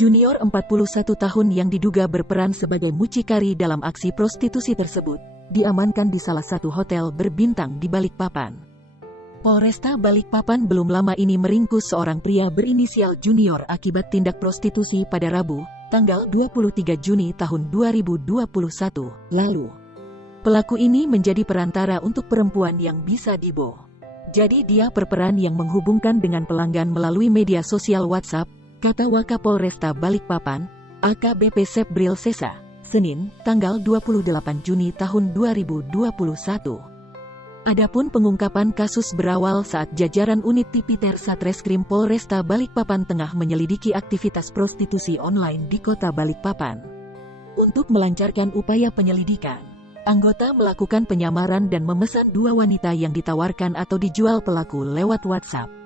Junior 41 tahun yang diduga berperan sebagai mucikari dalam aksi prostitusi tersebut, diamankan di salah satu hotel berbintang di Balikpapan. Polresta Balikpapan belum lama ini meringkus seorang pria berinisial Junior akibat tindak prostitusi pada Rabu, tanggal 23 Juni tahun 2021 lalu. Pelaku ini menjadi perantara untuk perempuan yang bisa dibo. Jadi dia berperan yang menghubungkan dengan pelanggan melalui media sosial WhatsApp, kata Wakapolresta Balikpapan, AKBP Sepbril Sesa, Senin, tanggal 28 Juni tahun 2021. Adapun pengungkapan kasus berawal saat jajaran unit Tipiter Satreskrim Polresta Balikpapan tengah menyelidiki aktivitas prostitusi online di kota Balikpapan. Untuk melancarkan upaya penyelidikan, anggota melakukan penyamaran dan memesan dua wanita yang ditawarkan atau dijual pelaku lewat WhatsApp.